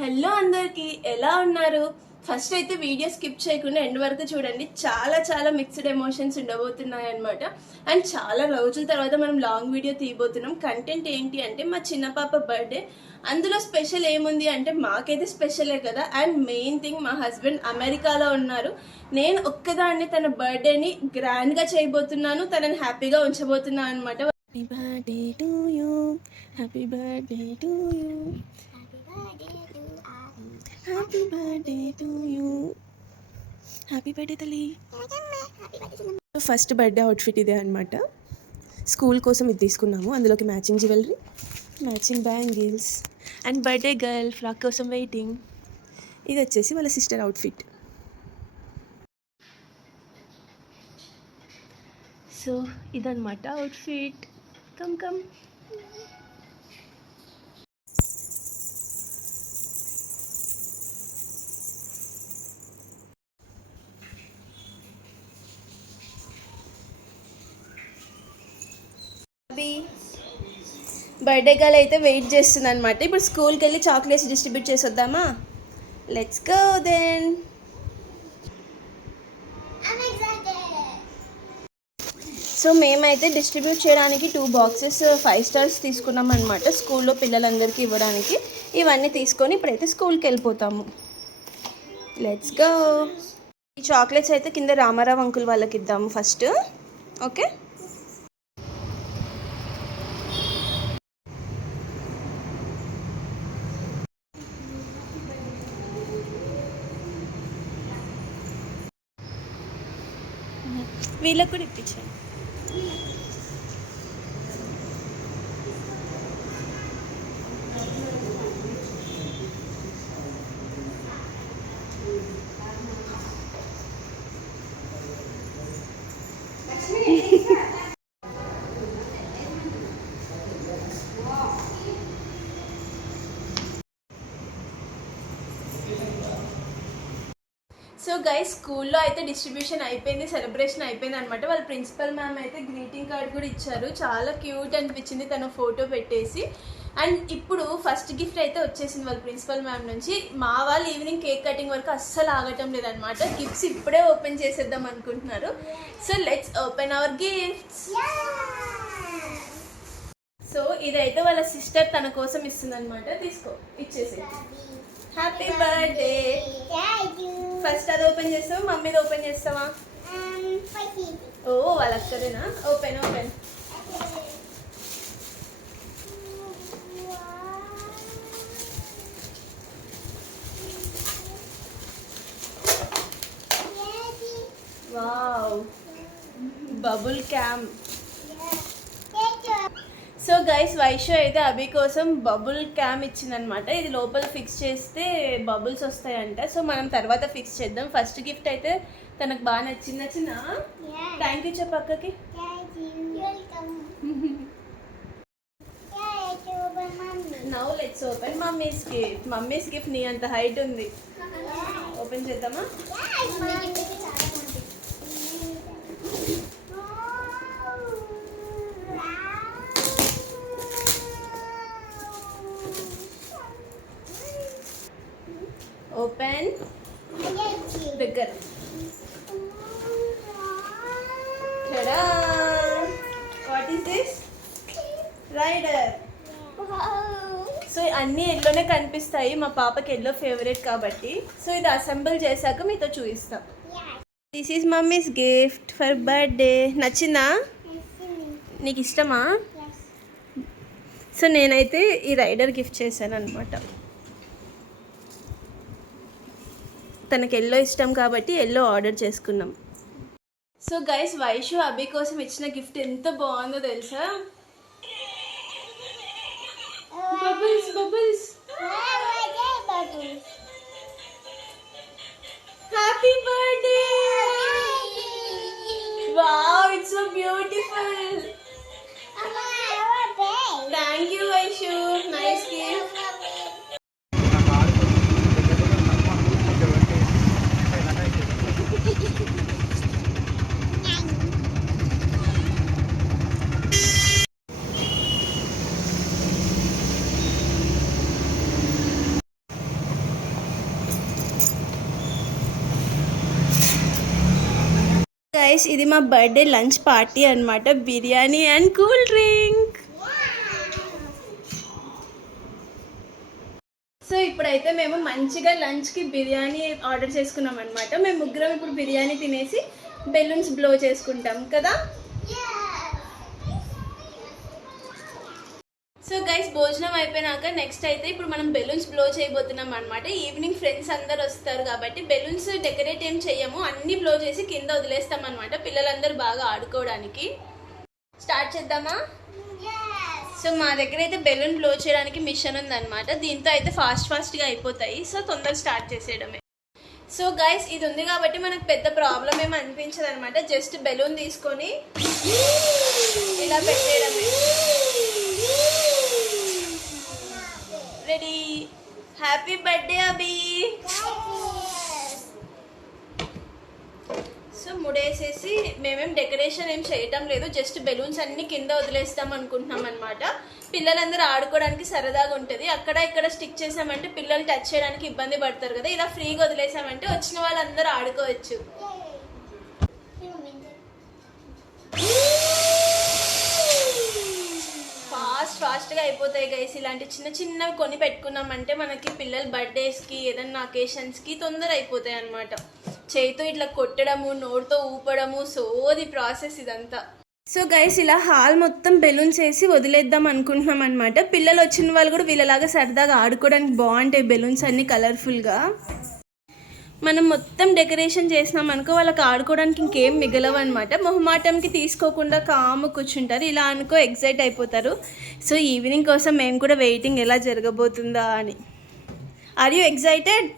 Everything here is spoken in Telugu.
హలో అందరికి, ఎలా ఉన్నారు? ఫస్ట్ అయితే వీడియో స్కిప్ చేయకుండా ఎండ్ వరకు చూడండి. చాలా చాలా మిక్స్డ్ ఎమోషన్స్ ఉండబోతున్నాయి అనమాట. అండ్ చాలా రోజుల తర్వాత మనం లాంగ్ వీడియో తీయబోతున్నాం. కంటెంట్ ఏంటి అంటే మా చిన్న పాప బర్త్డే. అందులో స్పెషల్ ఏముంది అంటే మాకైతే స్పెషలే కదా. అండ్ మెయిన్ థింగ్, మా హస్బెండ్ అమెరికాలో ఉన్నారు. నేను ఒక్కదాన్ని తన బర్త్డేని గ్రాండ్ గా చేయబోతున్నాను, తనని హ్యాపీగా ఉంచబోతున్నాను అనమాట. Happy birthday to you, happy birthday to you, happy birthday to you, happy birthday తల్లి. ఫస్ట్ బర్త్డే అవుట్ఫిట్ ఇదే అనమాట. స్కూల్ కోసం ఇది తీసుకున్నాము. అందులోకి matching jewellery, matching bangles and birthday girl frock కోసం వెయిటింగ్. ఇది వచ్చేసి వాళ్ళ సిస్టర్ అవుట్ఫిట్. సో ఇదన్నమాట outfit. Come come. Birthday girl అయితే వెయిట్ చేస్తుంది అనమాట. ఇప్పుడు స్కూల్కి వెళ్ళి చాక్లెట్స్ డిస్ట్రిబ్యూట్ చేసి వద్దామా? Let's go then. సో మేమైతే డిస్ట్రిబ్యూట్ చేయడానికి 2 బాక్సెస్ 5 స్టార్స్ తీసుకున్నాం అనమాట, స్కూల్లో పిల్లలందరికీ ఇవ్వడానికి. ఇవన్నీ తీసుకొని ఇప్పుడైతే స్కూల్కి వెళ్ళిపోతాము. Let's go. ఈ చాక్లెట్స్ అయితే కింద రామారావు అంకుల్ వాళ్ళకి ఇద్దాము ఫస్ట్. ఓకే. వీళ్ళకు కూడా ఇప్పించాను. సో గైస్, స్కూల్లో అయితే డిస్ట్రిబ్యూషన్ అయిపోయింది, సెలబ్రేషన్ అయిపోయింది అనమాట. వాళ్ళ ప్రిన్సిపల్ మ్యామ్ అయితే గ్రీటింగ్ కార్డ్ కూడా ఇచ్చారు. చాలా క్యూట్ అనిపించింది తన ఫోటో పెట్టేసి. అండ్ ఇప్పుడు ఫస్ట్ గిఫ్ట్ అయితే వచ్చేసింది వాళ్ళ ప్రిన్సిపల్ మ్యామ్ నుంచి. మా వాళ్ళు ఈవినింగ్ కేక్ కటింగ్ వరకు అస్సలు ఆగటం లేదనమాట. గిఫ్ట్స్ ఇప్పుడే ఓపెన్ చేసేద్దాం అనుకుంటున్నారు. So let's open our gifts. So ఇదైతే వాళ్ళ సిస్టర్ తన కోసం ఇస్తుంది అనమాట. తీసుకో, ఇచ్చేసి. Happy birthday. ఫస్ట్ అది ఓపెన్ చేస్తావా, మమ్మీది ఓపెన్ చేస్తావా? ఓ, వాళ్ళ అక్కడేనా? Open open. Wow, bubble cam. So guys, Vaishu అయితే అభి కోసం బబుల్ క్యామ్ ఇచ్చిందనమాట. ఇది లోపల ఫిక్స్ చేస్తే బబుల్స్ వస్తాయంట. సో మనం తర్వాత ఫిక్స్ చేద్దాం. ఫస్ట్ గిఫ్ట్ అయితే తనకు బాగా నచ్చింది. నచ్చిందా? థ్యాంక్ యూ చెప్పు అక్కకి. Now let's open mummy's gift. Mummy's gift నీ అంత హైట్ ఉంది. ఓపెన్ చేద్దామా? ఓపెన్. దగ్గర. What is this? Rider. So అన్నీ ఎల్లోనే కనిపిస్తాయి. మా పాపకి ఎల్లో ఫేవరెట్ కాబట్టి. సో ఇది అసెంబుల్ చేశాక మీతో చూపిస్తాం. This is mummy's gift for birthday. నచ్చిందా? నీకు ఇష్టమా? సో నేనైతే ఈ రైడర్ గిఫ్ట్ చేశాను అనమాట. తనకి ఎల్లో ఇష్టం కాబట్టి ఎల్లో ఆర్డర్ చేసుకున్నాం. సో గైస్, వైషు అభి కోసం ఇచ్చిన గిఫ్ట్ ఎంత బాగుందో తెలుసా? Bubbles bubbles. Happy birthday. Wow, it's so beautiful. Thank you Vaishu, nice gift. Guys ఇది మా బర్త్డే లంచ్ పార్టీ అన్నమాట. Biryani and cool drink. So ఇప్పుడైతే మేము మంచిగా లంచ్కి బిర్యానీ ఆర్డర్ చేసుకున్నాం అనమాట. మేము ముగ్గురం ఇప్పుడు బిర్యానీ తినేసి బెలూన్స్ బ్లో చేసుకుంటాం కదా. సో గైస్ భోజనం అయిపోయినాక నెక్స్ట్ అయితే ఇప్పుడు మనం బెలూన్స్ బ్లో చేయబోతున్నాం అనమాట. ఈవినింగ్ ఫ్రెండ్స్ అందరు వస్తారు కాబట్టి బెలూన్స్ డెకరేట్ ఏం చెయ్యము, అన్ని బ్లో చేసి కింద వదిలేస్తాం అనమాట పిల్లలందరూ బాగా ఆడుకోవడానికి. స్టార్ట్ చేద్దామా? సో మా దగ్గర అయితే బెలూన్ బ్లో చేయడానికి మిషన్ ఉందన్నమాట. దీంతో అయితే ఫాస్ట్గా అయిపోతాయి. సో తొందరగా స్టార్ట్ చేసేయడమే. సో గైస్ ఇది ఉంది కాబట్టి మనకు పెద్ద ప్రాబ్లం ఏమి అనిపించదు అనమాట. జస్ట్ బెలూన్ తీసుకొని ఇలా పెట్టేయడమే. రెడీ. హ్యాపీ బర్త్డే అభి. సో ముడేసేసి మేమేం డెకరేషన్ ఏం చేయటం లేదు, జస్ట్ బెలూన్స్ అన్ని కింద వదిలేస్తాం అనుకుంటున్నాం అనమాట. పిల్లలందరూ ఆడుకోవడానికి సరదాగా ఉంటుంది. అక్కడ ఇక్కడ స్టిక్ చేసామంటే పిల్లలు టచ్ చేయడానికి ఇబ్బంది పడతారు కదా. ఇలా ఫ్రీగా వదిలేసామంటే వచ్చిన వాళ్ళందరూ ఆడుకోవచ్చు. ఫాస్ట్గా అయిపోతాయి గైస్. ఇలాంటి చిన్నవి కొని పెట్టుకున్నామంటే మనకి పిల్లల బర్త్డేస్కి ఏదన్నా అకేషన్స్కి తొందర అయిపోతాయి అనమాట. చేయితో ఇట్లా కొట్టడము, నోటితో ఊపడము, సోది ప్రాసెస్ ఇదంతా. సో గైస్ ఇలా హాల్ మొత్తం బెలూన్స్ వేసి వదిలేద్దాం అనుకుంటున్నాం అనమాట. పిల్లలు వచ్చిన వాళ్ళు కూడా వీళ్ళలాగా సరదాగా ఆడుకోవడానికి బాగుంటాయి బెలూన్స్ అన్ని కలర్ఫుల్గా. మనం మొత్తం డెకరేషన్ చేసినాం అనుకో వాళ్ళకి ఆడుకోవడానికి ఇంకేం మిగలవు అనమాట. మొహమాటంకి తీసుకోకుండా కాము కూర్చుంటారు. ఇలా అనుకో ఎగ్జైట్ అయిపోతారు. సో ఈవినింగ్ కోసం మేము కూడా వెయిటింగ్ ఎలా జరగబోతుందా అని. Are you excited?